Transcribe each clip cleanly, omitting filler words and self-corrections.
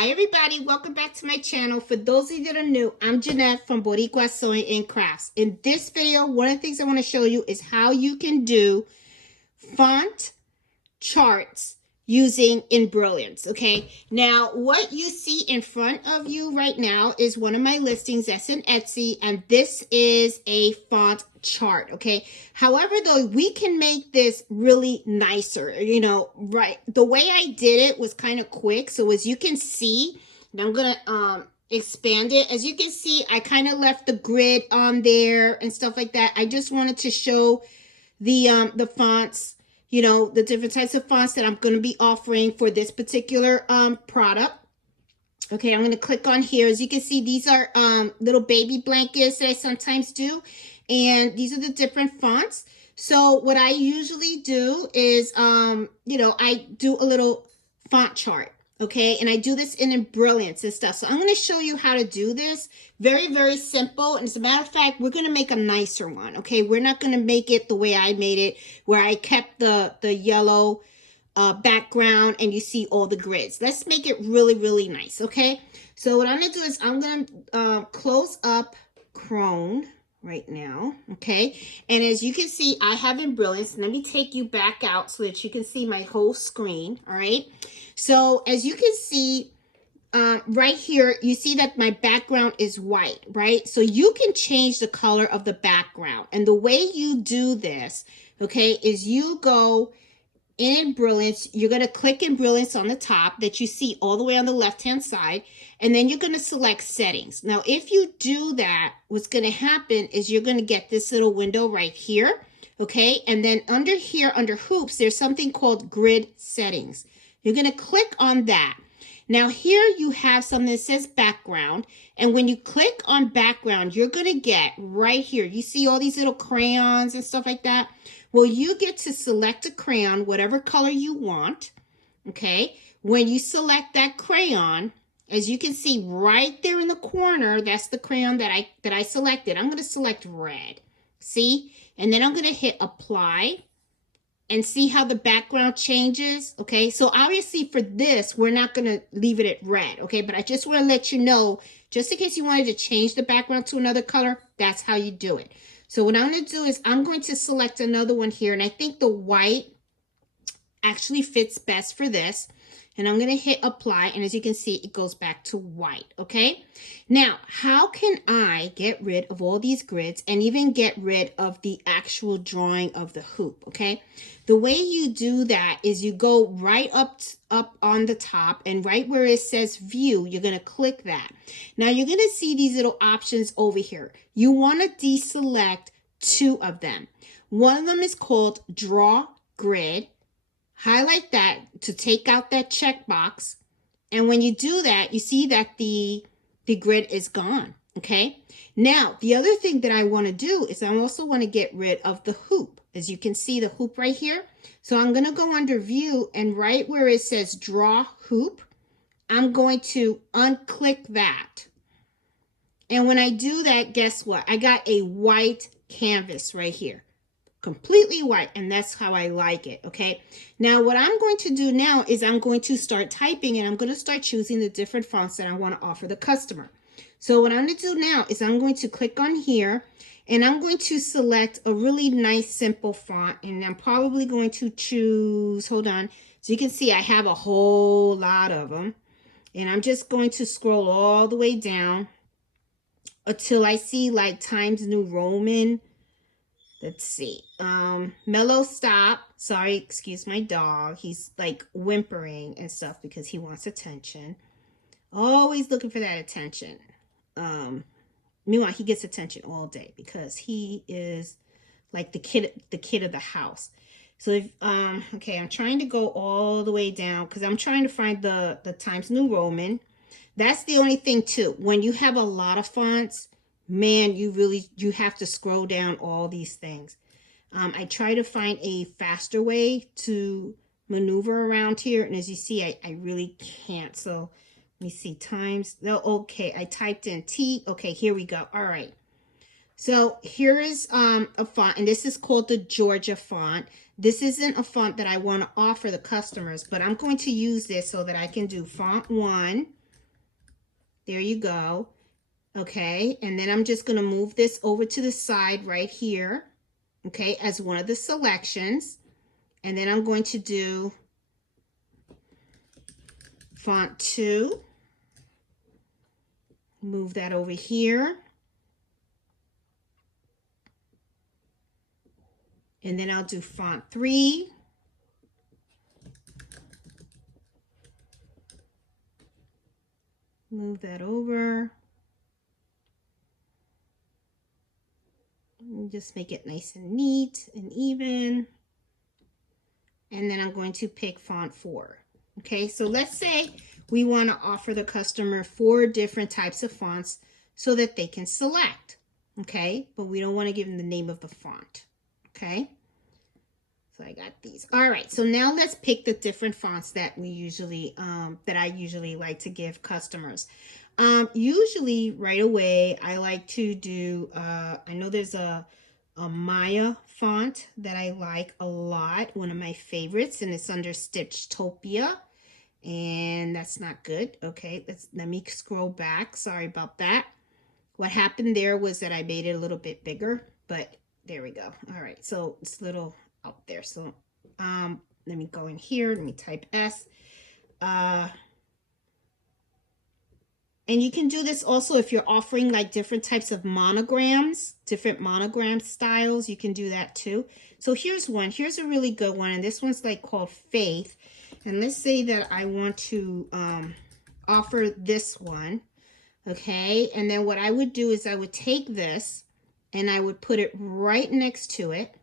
Hi everybody, welcome back to my channel. For those of you that are new, I'm Jeanette from Boricua Sewing and Crafts. In this video, one of the things I want to show you is how you can do font charts using Embrilliance. Okay, now what you see in front of you right now is one of my listings that's in Etsy, and this is a font chart. Okay, however, though, we can make this really nicer, right? The way I did it was kind of quick, so as you can see, and I'm gonna expand it. As you can see, I kind of left the grid on there and stuff like that. I just wanted to show the fonts, the different types of fonts that I'm going to be offering for this particular product. Okay, I'm going to click on here. As you can see, these are little baby blankets that I sometimes do, and these are the different fonts. So what I usually do is I do a little font chart. Okay, and I do this in Embrilliance and stuff. So I'm going to show you how to do this. Very, very simple. And as a matter of fact, we're going to make a nicer one. Okay, we're not going to make it the way I made it, where I kept the yellow background and you see all the grids. Let's make it really, really nice. Okay, so what I'm going to do is I'm going to close up Chrome right now. Okay, and as you can see, I have Embrilliance. Let me take you back out so that you can see my whole screen. All right, so as you can see right here, you see that my background is white, right? So you can change the color of the background, and the way you do this, okay, is you go in Embrilliance. You're going to click Embrilliance on the top that you see all the way on the left hand side, and then you're going to select settings. Now if you do that, what's going to happen is you're going to get this little window right here. Okay, and then under here, under hoops, there's something called grid settings. You're going to click on that. Now here you have something that says background, and when you click on background, you're going to get right here, you see all these little crayons and stuff like that. Well, you get to select a crayon, whatever color you want. Okay, when you select that crayon, as you can see right there in the corner, that's the crayon that I selected. I'm going to select red. See, and then I'm going to hit apply. And see how the background changes. Okay, so obviously for this, we're not going to leave it at red. Okay, but I just want to let you know, just in case you wanted to change the background to another color, that's how you do it. So what I'm going to do is I'm going to select another one here. And I think the white actually fits best for this. And I'm going to hit apply. And as you can see, it goes back to white. Okay, now how can I get rid of all these grids and even get rid of the actual drawing of the hoop? Okay, the way you do that is you go right up on the top, and right where it says view, you're going to click that. Now you're going to see these little options over here. You want to deselect two of them. One of them is called draw grid. Highlight that to take out that checkbox. And when you do that, you see that the grid is gone. Okay. Now, the other thing that I want to do is I also want to get rid of the hoop. As you can see the hoop right here. So I'm going to go under view, and right where it says draw hoop, I'm going to unclick that. And when I do that, guess what? I got a white canvas right here. Completely white, and that's how I like it. Okay, now what I'm going to do now is I'm going to start typing, and I'm going to start choosing the different fonts that I want to offer the customer. So what I'm going to do now is I'm going to click on here, and I'm going to select a really nice simple font, and I'm probably going to choose, hold on, so you can see I have a whole lot of them, and I'm just going to scroll all the way down until I see like Times New Roman. Let's see. Mellow Stop. Sorry, excuse my dog. He's like whimpering and stuff because he wants attention. Always looking for that attention. Meanwhile, he gets attention all day because he is like the kid of the house. So if okay, I'm trying to go all the way down because I'm trying to find the Times New Roman. That's the only thing too. When you have a lot of fonts, man, you have to scroll down all these things. I try to find a faster way to maneuver around here, and as you see, I really can't. So let me see, Times. No, okay, I typed in T. Okay, here we go. All right. So here is a font, and this is called the Georgia font. This isn't a font that I want to offer the customers, but I'm going to use this so that I can do font 1. There you go. Okay, and then I'm just going to move this over to the side right here, okay, as one of the selections. And then I'm going to do font 2. Move that over here. And then I'll do font 3. Move that over. And just make it nice and neat and even. And then I'm going to pick font 4. Okay, so let's say we want to offer the customer 4 different types of fonts so that they can select. Okay, but we don't want to give them the name of the font. Okay, so I got these. All right, so now let's pick the different fonts that we usually, that I usually like to give customers. Usually right away, I like to do, I know there's a Maya font that I like a lot, one of my favorites, and it's under Stitchtopia, and that's not good. Okay, let me scroll back. Sorry about that. What happened there was that I made it a little bit bigger, but there we go. All right, so it's a little out there. So let me go in here. Let me type S. And you can do this also if you're offering like different types of monograms, different monogram styles. You can do that too. So here's one. Here's a really good one. And this one's like called Faith. And let's say that I want to offer this one. Okay. And then what I would do is I would take this and I would put it right next to it.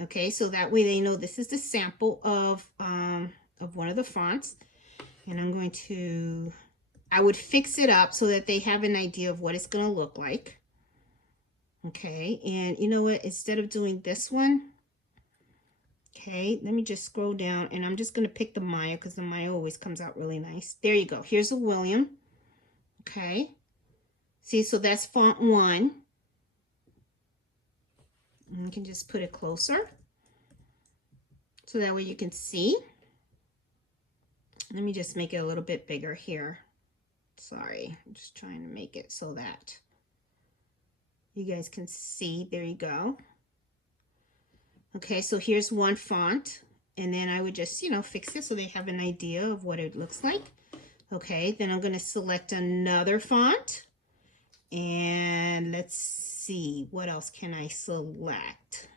Okay. So that way they know this is the sample of one of the fonts. And I'm going to... I would fix it up so that they have an idea of what it's going to look like. Okay, and you know what? Instead of doing this one, okay, let me just scroll down, and I'm just going to pick the Maya because the Maya always comes out really nice. There you go. Here's a William. Okay, see, so that's font 1. And you can just put it closer so that way you can see. Let me just make it a little bit bigger here. Sorry, I'm just trying to make it so that you guys can see. There you go. Okay, so here's one font, and then I would just, you know, fix it so they have an idea of what it looks like. Okay, then I'm going to select another font, and let's see, what else can I select?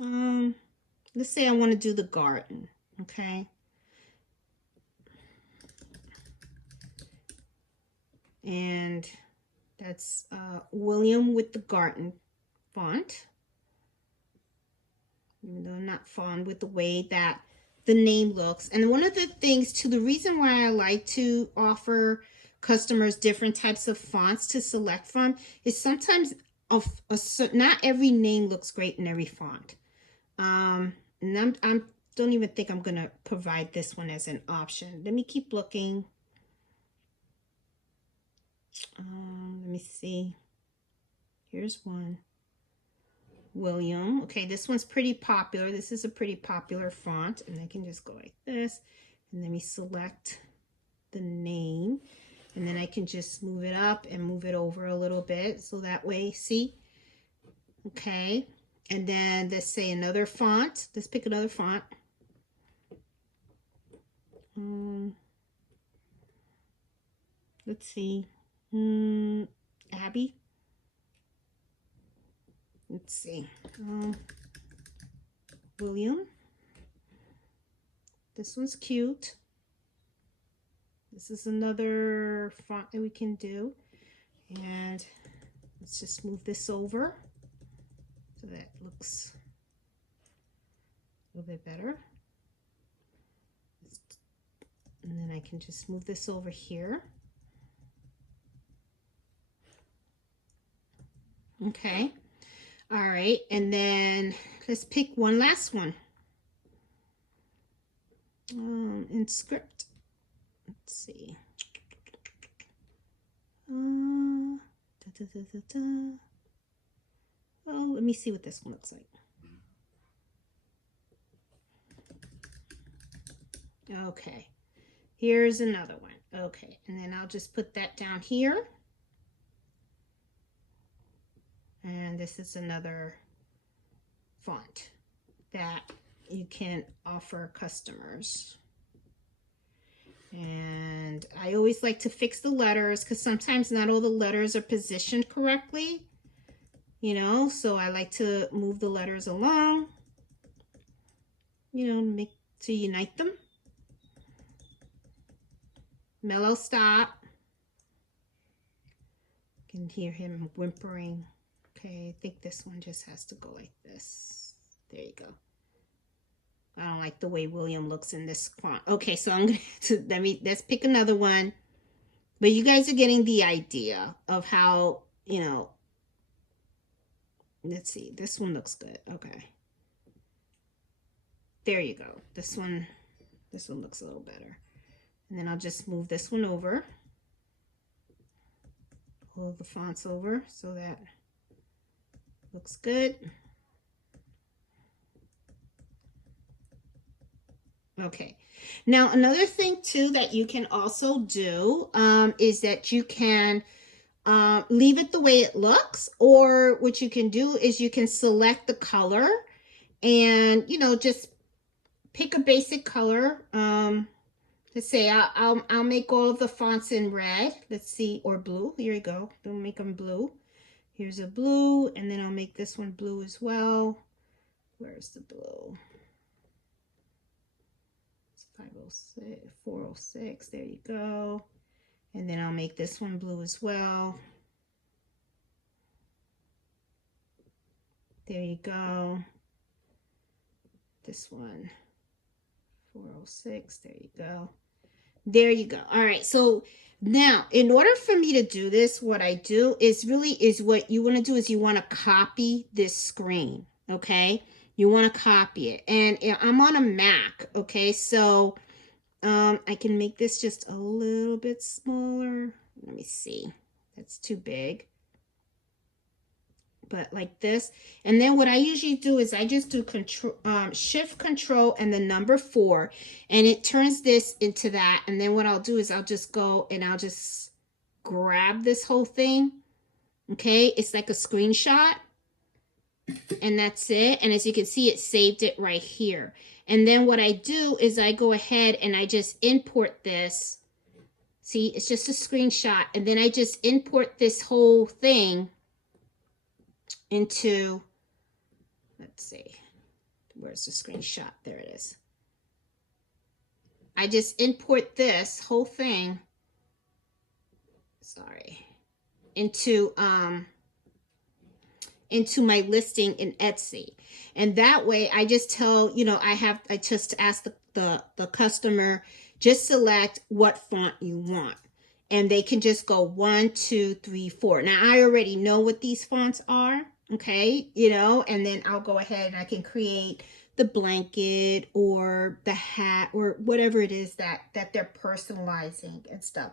Let's say I want to do the garden. Okay. And that's William with the garden font. Even though I'm not fond with the way that the name looks. And one of the things too, the reason why I like to offer customers different types of fonts to select from is sometimes not every name looks great in every font. And I don't even think I'm going to provide this one as an option. Let me keep looking. Let me see. Here's one. William. Okay, this one's pretty popular. This is a pretty popular font. And I can just go like this. And let me select the name. And then I can just move it up and move it over a little bit. So that way, see? Okay. And then let's say another font. Let's pick another font. Let's see. Abby. Let's see. William. This one's cute. This is another font that we can do. And let's just move this over so that looks a little bit better. And then I can just move this over here. Okay. All right. And then let's pick one last one. In script. Let's see. Oh, let me see what this one looks like. Okay. Here's another one. Okay, and then I'll just put that down here. And this is another font that you can offer customers. And I always like to fix the letters because sometimes not all the letters are positioned correctly, you know, so I like to move the letters along, you know, to unite them. Mellow stop. You can hear him whimpering. Okay, I think this one just has to go like this. There you go. I don't like the way William looks in this font. Okay, so I'm gonna let's pick another one. But you guys are getting the idea of how, you know. Let's see. This one looks good. Okay. There you go. This one looks a little better. And then I'll just move this one over. Hold the fonts over so that looks good. Okay, now another thing too that you can also do is that you can leave it the way it looks, or what you can do is you can select the color and, you know, just pick a basic color. Let's say I'll make all of the fonts in red. Let's see, or blue. Here you go. We'll make them blue. Here's a blue, and then I'll make this one blue as well. Where's the blue? 506, 406, there you go. And then I'll make this one blue as well. There you go. This one, 406, there you go. There you go. All right, so now in order for me to do this, what I do is what you want to do is you want to copy this screen, okay? You want to copy it. And I'm on a Mac, okay? So I can make this just a little bit smaller. Let me see. That's too big. But like this. And then what I usually do is I just do Shift Control and the number 4. And it turns this into that. And then what I'll do is I'll just go and I'll just grab this whole thing. Okay? It's like a screenshot. And that's it. And as you can see, it saved it right here. And then what I do is I go ahead and I just import this. See, it's just a screenshot. And then I just import this whole thing into, let's see, where's the screenshot? There it is. I just import this whole thing, sorry, into my listing in Etsy. And that way I just tell, you know, I just ask the customer, just select what font you want. And they can just go 1, 2, 3, 4. Now I already know what these fonts are, okay, you know, and then I'll go ahead and I can create the blanket or the hat or whatever it is that they're personalizing and stuff.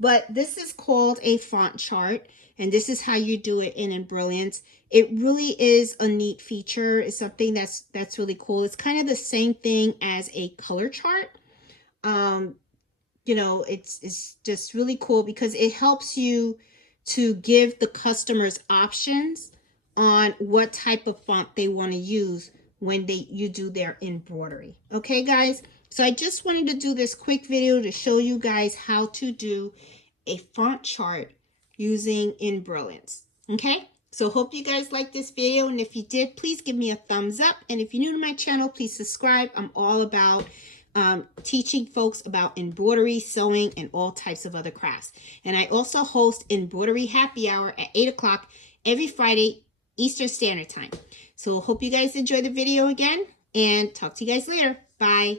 But this is called a font chart, and this is how you do it in Embrilliance. It really is a neat feature. It's something that's really cool. It's kind of the same thing as a color chart. You know, it's just really cool because it helps you to give the customers options on what type of font they want to use when you do their embroidery. Okay, guys? So I just wanted to do this quick video to show you guys how to do a font chart using Embrilliance. Okay? So hope you guys liked this video, and if you did, please give me a thumbs up. And if you're new to my channel, please subscribe. I'm all about teaching folks about embroidery, sewing, and all types of other crafts. And I also host Embroidery Happy Hour at 8 o'clock every Friday Eastern Standard Time. So hope you guys enjoy the video again, and talk to you guys later. Bye.